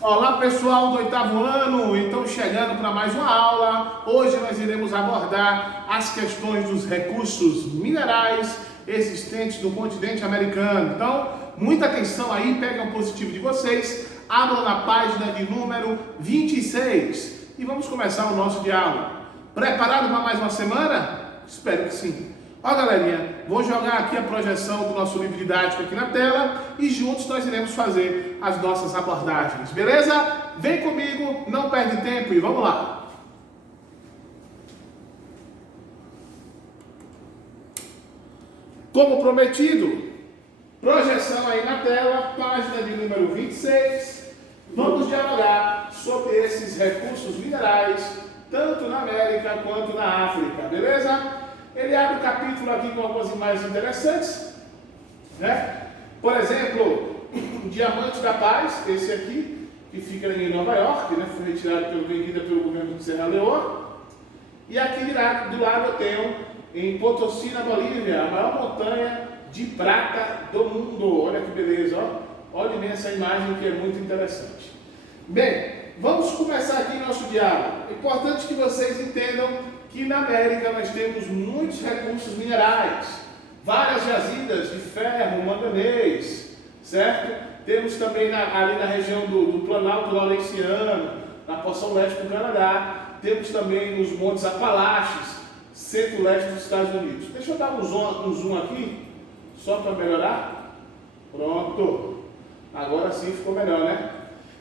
Olá pessoal do oitavo ano, então chegando para mais uma aula. Hoje nós iremos abordar as questões dos recursos minerais existentes no continente americano. Então, muita atenção aí, peguem o positivo de vocês, abram na página de número 26 e vamos começar o nosso diálogo. Preparado para mais uma semana? Espero que sim. Ó galerinha, vou jogar aqui a projeção do nosso livro didático aqui na tela e juntos nós iremos fazer as nossas abordagens, beleza? Vem comigo, não perde tempo e vamos lá! Como prometido, projeção aí na tela, página de número 26, vamos dialogar sobre esses recursos minerais, tanto na América quanto na África, beleza? Ele abre o capítulo aqui com algumas imagens interessantes, né? Por exemplo, o Diamante da Paz, esse aqui, que fica em Nova York, né? Foi vendida pelo governo de Serra Leoa. E aqui do lado eu tenho, em Potosí, na Bolívia, a maior montanha de prata do mundo. Olha que beleza, ó. Olhem bem essa imagem que é muito interessante. Bem, vamos começar aqui nosso diálogo. É importante que vocês entendam que na América nós temos muitos recursos minerais, várias jazidas de ferro, manganês, certo? Temos também ali na região do Planalto Laurentiano, na porção leste do Canadá, temos também nos Montes Apalaches, centro-leste dos Estados Unidos. Deixa eu dar um zoom aqui, só para melhorar. Pronto, agora sim ficou melhor, né?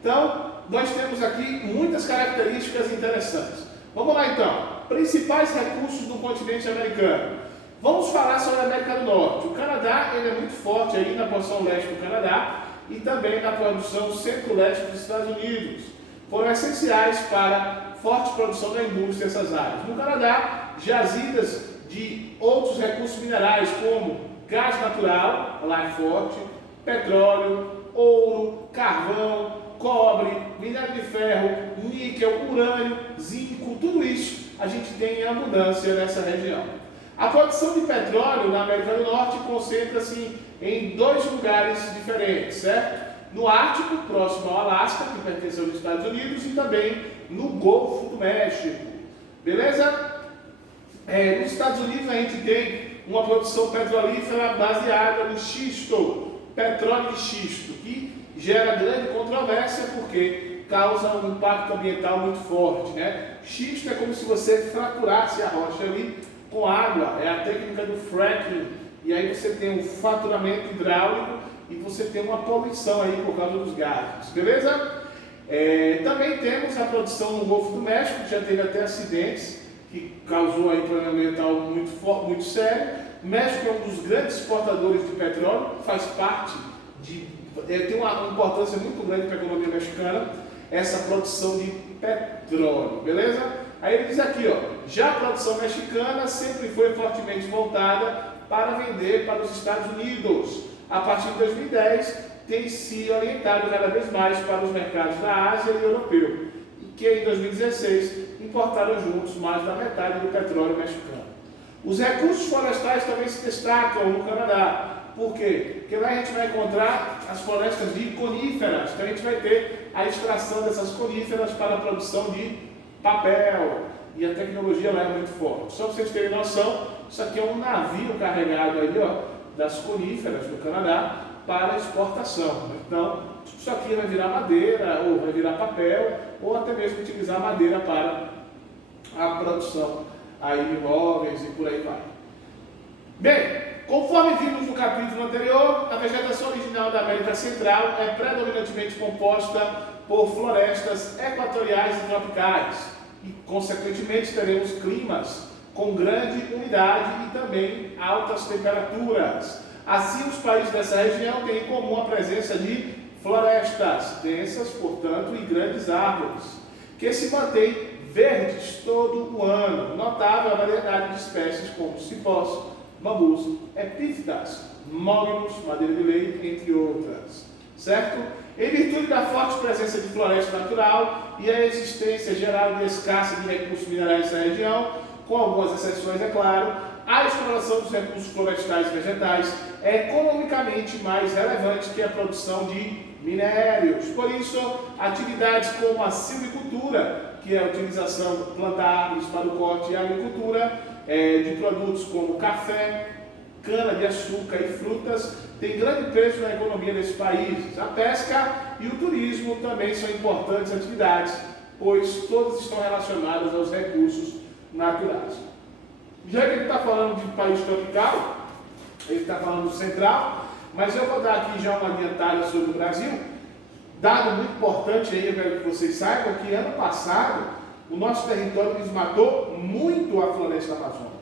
Então, nós temos aqui muitas características interessantes. Vamos lá então. Principais recursos do continente americano. Vamos falar sobre a América do Norte. O Canadá ele é muito forte aí na porção leste do Canadá e também na produção centro-leste dos Estados Unidos. Foram essenciais para a forte produção da indústria nessas áreas. No Canadá, jazidas de outros recursos minerais como gás natural, lá é forte, petróleo, ouro, carvão, cobre, minério de ferro, níquel, urânio, zinco, tudo isso a gente tem em abundância nessa região. A produção de petróleo na América do Norte concentra-se em dois lugares diferentes, certo? No Ártico, próximo ao Alasca, que pertence aos Estados Unidos, e também no Golfo do México. Beleza? Nos Estados Unidos a gente tem uma produção petrolífera baseada no xisto, petróleo de xisto, que gera grande controvérsia porque causa um impacto ambiental muito forte, né? Xisto é como se você fraturasse a rocha ali com água, é a técnica do fracking, e aí você tem um faturamento hidráulico e você tem uma poluição aí por causa dos gases, beleza? Também temos a produção no Golfo do México, que já teve até acidentes, que causou aí problema ambiental muito sério. O México é um dos grandes exportadores de petróleo, faz parte tem uma importância muito grande para a economia mexicana, essa produção de petróleo, beleza? Aí ele diz aqui, ó, já a produção mexicana sempre foi fortemente voltada para vender para os Estados Unidos. A partir de 2010, tem se orientado cada vez mais para os mercados da Ásia e europeu, e que em 2016 importaram juntos mais da metade do petróleo mexicano. Os recursos florestais também se destacam no Canadá. Por quê? Porque lá a gente vai encontrar as florestas de coníferas, então a gente vai ter a extração dessas coníferas para a produção de papel, e a tecnologia lá é muito forte. Só para vocês terem noção, isso aqui é um navio carregado aí, ó, das coníferas do Canadá para exportação. Então, isso aqui vai virar madeira, ou vai virar papel, ou até mesmo utilizar madeira para a produção aí de móveis e por aí vai. Bem, conforme vimos no capítulo anterior, a vegetação original da América Central é predominantemente composta por florestas equatoriais e tropicais e, consequentemente, teremos climas com grande umidade e também altas temperaturas. Assim, os países dessa região têm em comum a presença de florestas densas, portanto, e grandes árvores, que se mantêm verdes todo o ano. Notável a variedade de espécies como cipós, bambus, epífitas, mognos, madeira de leite, entre outras, certo? Em virtude da forte presença de floresta natural e a existência geral e escassa de recursos minerais nessa região, com algumas exceções, é claro, a exploração dos recursos florestais e vegetais é economicamente mais relevante que a produção de minérios. Por isso, atividades como a silvicultura, que é a utilização de plantar árvores para o corte e a agricultura de produtos como café, cana-de-açúcar e frutas, tem grande peso na economia desse país. A pesca e o turismo também são importantes atividades, pois todas estão relacionadas aos recursos naturais. Já que ele está falando de país tropical, ele está falando do central, mas eu vou dar aqui já uma adiantada sobre o Brasil. Dado muito importante aí, eu quero que vocês saibam que ano passado o nosso território desmatou muito a floresta amazônica.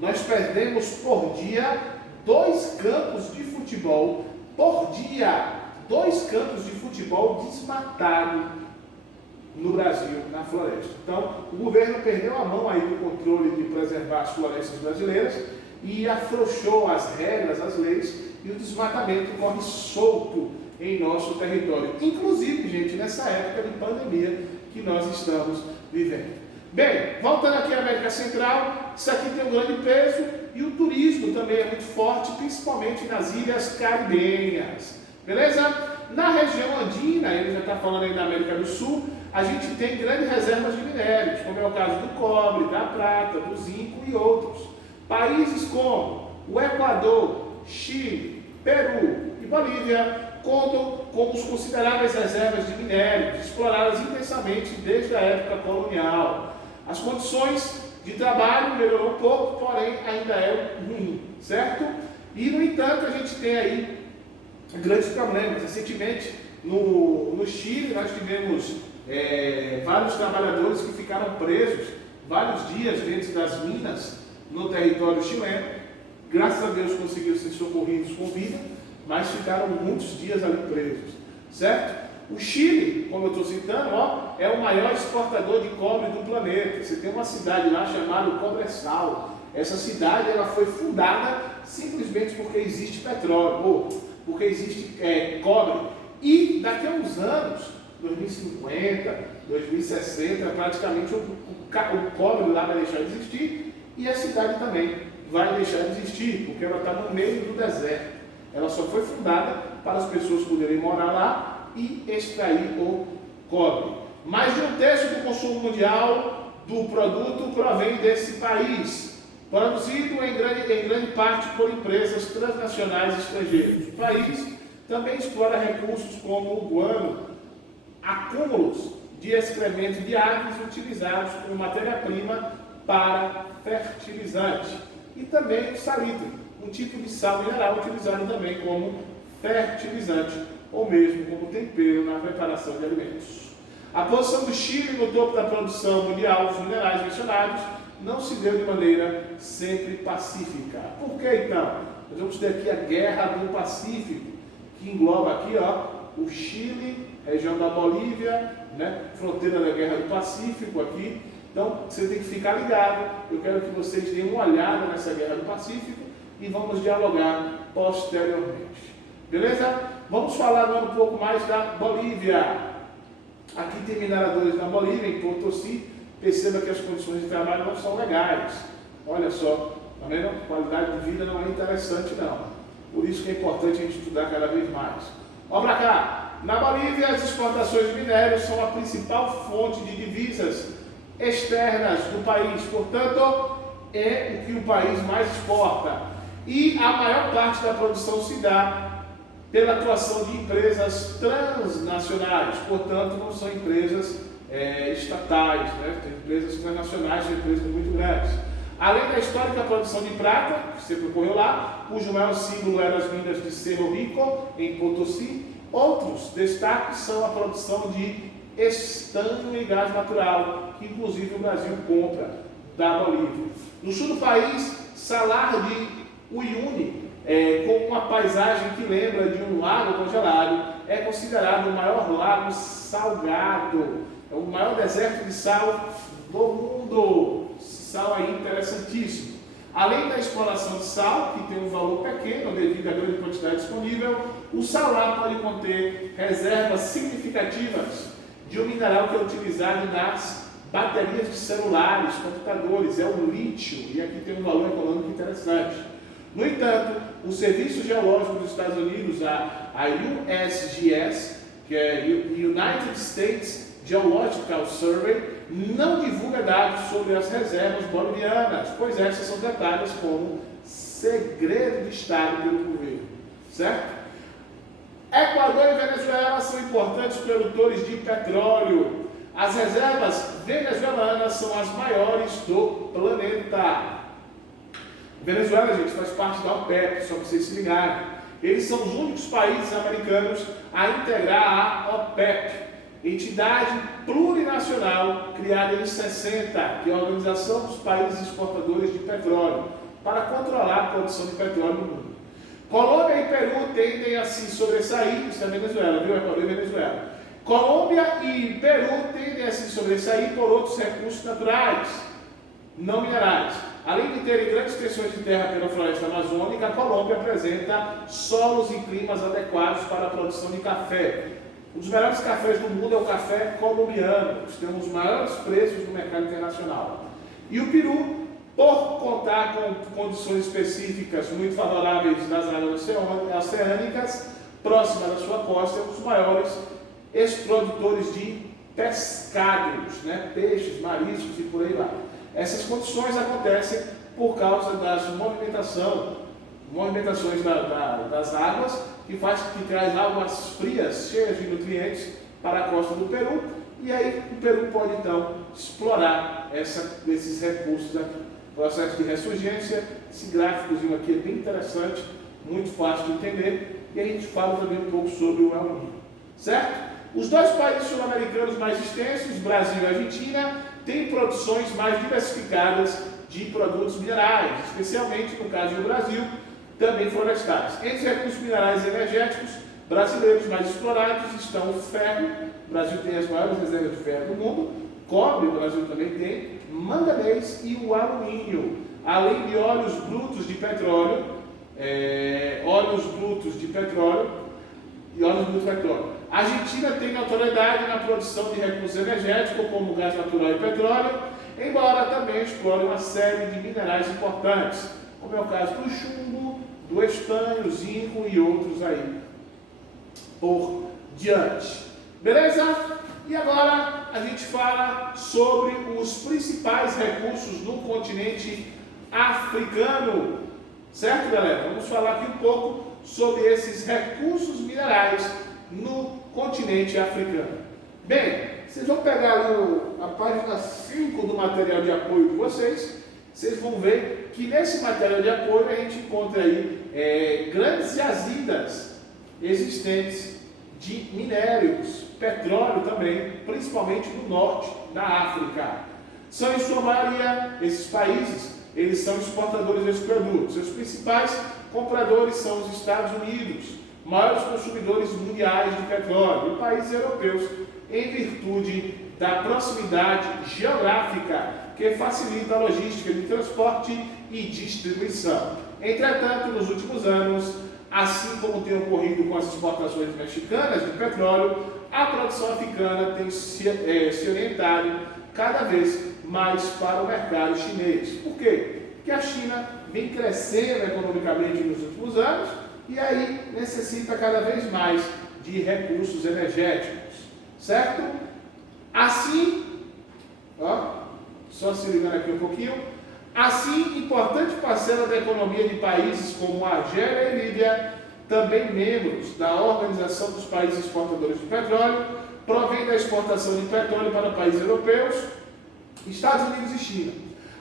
Nós perdemos por dia 2 campos de futebol, por dia, 2 campos de futebol desmatados no Brasil, na floresta. Então, o governo perdeu a mão aí do controle de preservar as florestas brasileiras e afrouxou as regras, as leis, e o desmatamento corre solto em nosso território. Inclusive, gente, nessa época de pandemia que nós estamos vivendo. Bem, voltando aqui à América Central, isso aqui tem um grande peso e o turismo também é muito forte, principalmente nas ilhas caribenhas. Beleza? Na região andina, ele já está falando aí da América do Sul, a gente tem grandes reservas de minérios, como é o caso do cobre, da prata, do zinco e outros. Países como o Equador, Chile, Peru e Bolívia contam com as consideráveis reservas de minérios, exploradas intensamente desde a época colonial. As condições de trabalho melhorou um pouco, porém ainda é ruim, certo? E, no entanto, a gente tem aí grandes problemas. Recentemente, no Chile, nós tivemos vários trabalhadores que ficaram presos vários dias dentro das minas no território chileno. Graças a Deus conseguiram ser socorridos com vida, mas ficaram muitos dias ali presos, certo? O Chile, como eu estou citando, é o maior exportador de cobre do planeta. Você tem uma cidade lá chamada Cobressal. Essa cidade ela foi fundada simplesmente porque existe petróleo, ou porque existe cobre. E daqui a uns anos, 2050, 2060, praticamente o cobre lá vai deixar de existir e a cidade também vai deixar de existir, porque ela está no meio do deserto. Ela só foi fundada para as pessoas poderem morar lá e extrair o cobre. Mais de 1/3 do consumo mundial do produto provém desse país, produzido em grande parte por empresas transnacionais estrangeiras. O país também explora recursos como o guano, acúmulos de excremento de aves utilizados como matéria-prima para fertilizante, e também o salitre, um tipo de sal mineral utilizado também como fertilizante ou mesmo como tempero na preparação de alimentos. A posição do Chile no topo da produção mundial dos minerais mencionados não se deu de maneira sempre pacífica. Por que então? Nós vamos ter aqui a Guerra do Pacífico, que engloba aqui o Chile, região da Bolívia, fronteira da Guerra do Pacífico aqui. Então, você tem que ficar ligado. Eu quero que vocês deem uma olhada nessa Guerra do Pacífico e vamos dialogar posteriormente. Beleza? Vamos falar agora um pouco mais da Bolívia. Aqui tem mineradores na Bolívia, em Potosí. Perceba que as condições de trabalho não são legais. Olha só, tá vendo? A qualidade de vida não é interessante, não. Por isso que é importante a gente estudar cada vez mais. Olha para cá. Na Bolívia, as exportações de minérios são a principal fonte de divisas externas do país. Portanto, é o que o país mais exporta. E a maior parte da produção se dá pela atuação de empresas transnacionais. Portanto, não são empresas estatais, Tem empresas transnacionais, são empresas muito grandes. Além da histórica produção de prata, que sempre ocorreu lá, cujo maior símbolo eram as minas de Cerro Rico, em Potosí, outros destaques são a produção de estanho e gás natural, que inclusive o Brasil compra da Bolívia. No sul do país, Salar de Uyuni, com uma paisagem que lembra de um lago congelado, é considerado o maior lago salgado. É o maior deserto de sal do mundo. Sal aí interessantíssimo. Além da exploração de sal, que tem um valor pequeno devido à grande quantidade disponível, o salar pode conter reservas significativas de um mineral que é utilizado nas baterias de celulares, computadores, é o lítio, e aqui tem um valor econômico interessante. No entanto, o Serviço Geológico dos Estados Unidos, a USGS, que é United States Geological Survey, não divulga dados sobre as reservas bolivianas, pois essas são tratadas como segredo de Estado pelo governo, certo? Equador e Venezuela são importantes produtores de petróleo. As reservas venezuelanas são as maiores do planeta. Venezuela, gente, faz parte da OPEP, só para vocês se ligarem. Eles são os únicos países americanos a integrar a OPEP, entidade plurinacional criada em 60, que é a Organização dos Países Exportadores de Petróleo, para controlar a produção de petróleo no mundo. Colômbia e Peru tendem a se sobressair, isso é Venezuela, viu? Equador e Venezuela. Colômbia e Peru tendem a se sobressair por outros recursos naturais, não minerais. Além de terem grandes extensões de terra pela floresta amazônica, a Colômbia apresenta solos e climas adequados para a produção de café. Um dos melhores cafés do mundo é o café colombiano, que tem os maiores preços no mercado internacional. E o Peru, por contar com condições específicas muito favoráveis nas áreas oceânicas, próximas da sua costa, é um dos maiores produtores de pescados, né? Peixes, mariscos e por aí vai. Essas condições acontecem por causa das movimentações das águas, que traz águas frias, cheias de nutrientes para a costa do Peru, e aí o Peru pode então explorar esses recursos aqui. Processo de ressurgência, esse gráficozinho aqui é bem interessante, muito fácil de entender, e a gente fala também um pouco sobre o El Niño, certo? Os dois países sul-americanos mais extensos, Brasil e Argentina, têm produções mais diversificadas de produtos minerais, especialmente no caso do Brasil, também florestais. Entre os recursos minerais e energéticos brasileiros mais explorados estão o ferro, o Brasil tem as maiores reservas de ferro do mundo, cobre, o Brasil também tem, manganês e o alumínio, além de óleos brutos de petróleo, e óleos brutos de petróleo. A Argentina tem notoriedade na produção de recursos energéticos, como gás natural e petróleo, embora também explore uma série de minerais importantes, como é o caso do chumbo, do estanho, zinco e outros aí por diante. Beleza? E agora a gente fala sobre os principais recursos no continente africano. Certo, galera? Vamos falar aqui um pouco sobre esses recursos minerais no continente africano. Bem, vocês vão pegar ali a página 5 do material de apoio de vocês, vocês vão ver que nesse material de apoio a gente encontra aí grandes jazidas existentes de minérios, petróleo também, principalmente no norte da África. São em sua maioria, esses países, eles são exportadores desses produtos. Seus principais compradores são os Estados Unidos, maiores consumidores mundiais de petróleo, e países europeus, em virtude da proximidade geográfica que facilita a logística de transporte e distribuição. Entretanto, nos últimos anos, assim como tem ocorrido com as exportações mexicanas de petróleo, a produção africana tem se orientado cada vez mais para o mercado chinês. Por quê? Porque a China vem crescendo economicamente nos últimos anos e aí necessita cada vez mais de recursos energéticos, certo? Assim, só se ligando aqui um pouquinho, assim, importante parcela da economia de países como a Argélia e Líbia, também membros da Organização dos Países Exportadores de Petróleo, provém da exportação de petróleo para países europeus, Estados Unidos e China.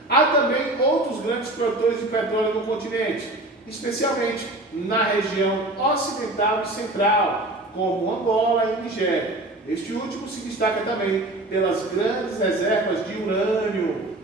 Há também outros grandes produtores de petróleo no continente, especialmente na região ocidental e central, como Angola e Nigéria. Este último se destaca também pelas grandes reservas de urânio,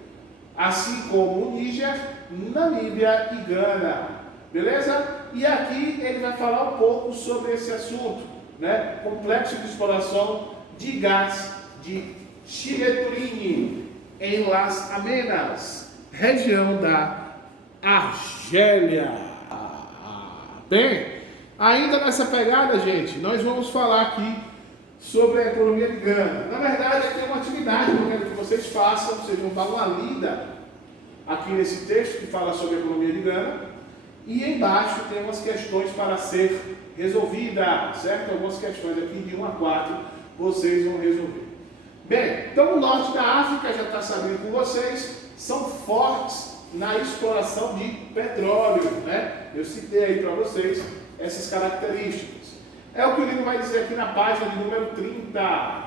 assim como o Níger, Namíbia e Gana. Beleza? E aqui ele vai falar um pouco sobre esse assunto, né? Complexo de exploração de gás de Chileturini, em Las Amenas, região da Argélia. Bem, ainda nessa pegada, gente, nós vamos falar aqui sobre a economia de Gana. Na verdade, aqui é uma atividade que eu quero que vocês façam, vocês vão dar uma lida aqui nesse texto que fala sobre a economia de Gana. E embaixo tem umas questões para ser resolvidas, certo? Algumas questões aqui de 1 a 4 vocês vão resolver. Bem, então o norte da África, já está sabendo com vocês, são fortes na exploração de petróleo, né? Eu citei aí para vocês essas características. É o que o livro vai dizer aqui na página de número 30,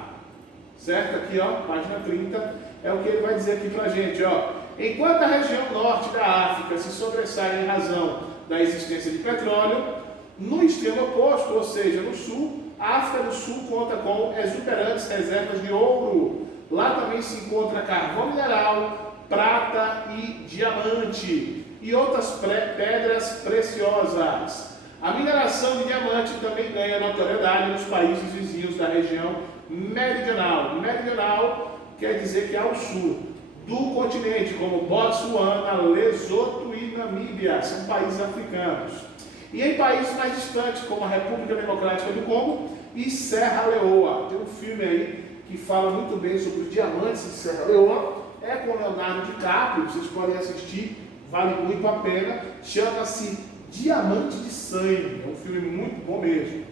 certo? Aqui, ó, página 30, é o que ele vai dizer aqui para a gente, ó. Enquanto a região norte da África se sobressai em razão da existência de petróleo, no extremo oposto, ou seja, no sul, a África do Sul conta com exuberantes reservas de ouro. Lá também se encontra carvão mineral, prata e diamante e outras pedras preciosas. A mineração de diamante também ganha notoriedade nos países vizinhos da região meridional. Meridional quer dizer que é ao sul do continente, como Botsuana, Lesoto e Namíbia, são países africanos. E em países mais distantes, como a República Democrática do Congo e Serra Leoa. Tem um filme aí que fala muito bem sobre os diamantes de Serra Leoa, é com Leonardo DiCaprio, vocês podem assistir, vale muito a pena, chama-se Diamante de Sangue, é um filme muito bom mesmo.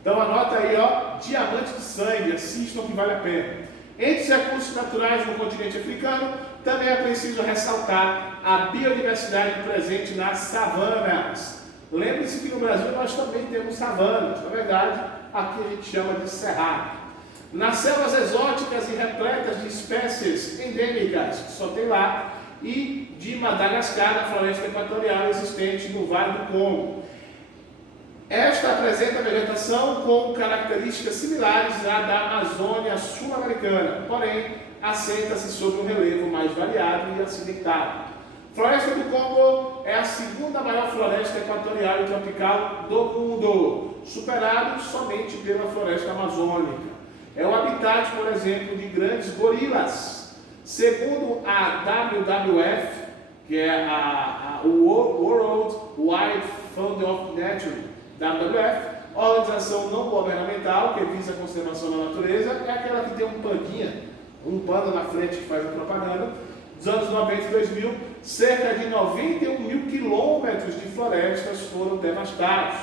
Então anota aí, ó, Diamante de Sangue, assistam que vale a pena. Entre os recursos naturais no continente africano, também é preciso ressaltar a biodiversidade presente nas savanas. Lembre-se que no Brasil nós também temos savanas, na verdade, aqui a gente chama de cerrado. Nas selvas exóticas e repletas de espécies endêmicas, que só tem lá, e de Madagascar, na floresta equatorial existente no Vale do Congo. Esta apresenta vegetação com características similares à da Amazônia sul-americana, porém assenta-se sobre um relevo mais variado e acidentado. Floresta do Congo é a segunda maior floresta equatorial e tropical do mundo, superado somente pela floresta amazônica. É o habitat, por exemplo, de grandes gorilas. Segundo a WWF, que é o World Wide Fund of Nature, WWF, organização não governamental que visa a conservação da natureza, é aquela que tem um pano na frente que faz a propaganda. Dos anos 90 e 2000, cerca de 91 mil quilômetros de florestas foram devastados,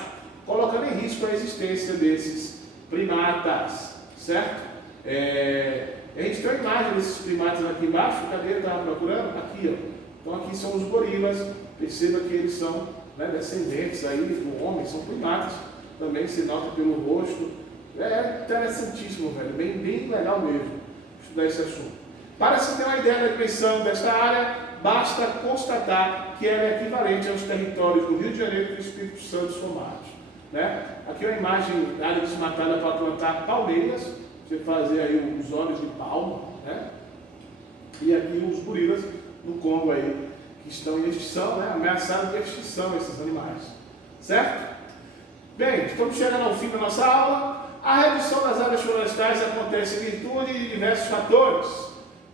colocando em risco a existência desses primatas, certo? A gente tem uma imagem desses primatas aqui embaixo, cadê? Eu estava procurando? Aqui, ó. Então aqui são os gorilas, perceba que eles são, né, descendentes aí do homem, são primatas, também se nota pelo rosto. É interessantíssimo, velho, bem legal mesmo estudar esse assunto. Para se ter uma ideia da dimensão desta área, basta constatar que ela é equivalente aos territórios do Rio de Janeiro e do Espírito Santo somados, né? Aqui é uma imagem da área desmatada para plantar palmeiras, você fazer aí os olhos de palma, né? E aqui os gorilas no Congo aí, que estão em extinção, né? Ameaçados de extinção esses animais, certo? Bem, estamos chegando ao fim da nossa aula. A redução das áreas florestais acontece em virtude de diversos fatores: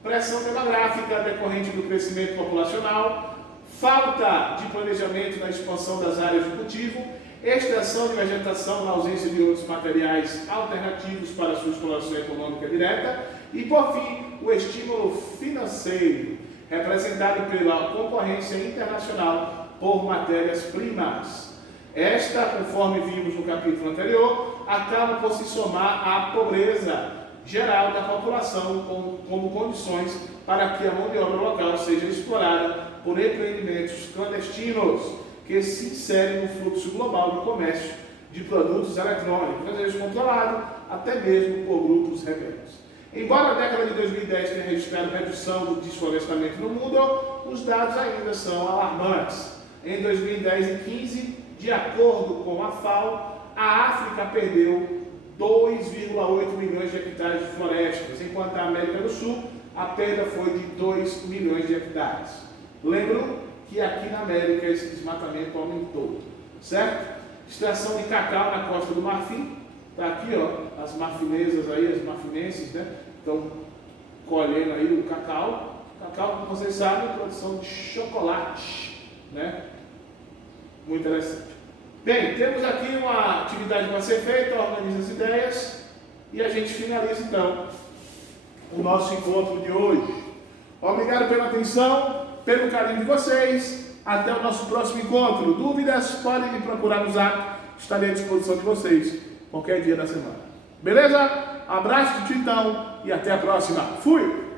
pressão demográfica decorrente do crescimento populacional, falta de planejamento na expansão das áreas de cultivo, extração de vegetação na ausência de outros materiais alternativos para sua exploração econômica direta e, por fim, o estímulo financeiro, representado pela concorrência internacional por matérias-primas. Esta, conforme vimos no capítulo anterior, acaba por se somar à pobreza geral da população como condições para que a mão de obra local seja explorada por empreendimentos clandestinos que se inserem no fluxo global do comércio de produtos eletrônicos, às vezes controlado até mesmo por grupos rebeldes. Embora a década de 2010 tenha registrado redução do desflorestamento no mundo, os dados ainda são alarmantes. Em 2010 e 2015, de acordo com a FAO, a África perdeu 2,8 milhões de hectares de florestas, enquanto a América do Sul a perda foi de 2 milhões de hectares. Lembro que aqui na América esse desmatamento aumentou, certo? Extração de cacau na costa do Marfim, está aqui, ó, as marfinesas aí, as marfinenses, né? Estão colhendo aí o cacau. Cacau, como vocês sabem, é produção de chocolate, né? Muito interessante. Bem, temos aqui uma atividade para ser feita, organiza as ideias e a gente finaliza então o nosso encontro de hoje. Obrigado pela atenção, pelo carinho de vocês Até o nosso próximo encontro. Dúvidas, podem me procurar no Zap. Estarei à disposição de vocês qualquer dia da semana. Beleza? Abraço de Titão e até a próxima. Fui!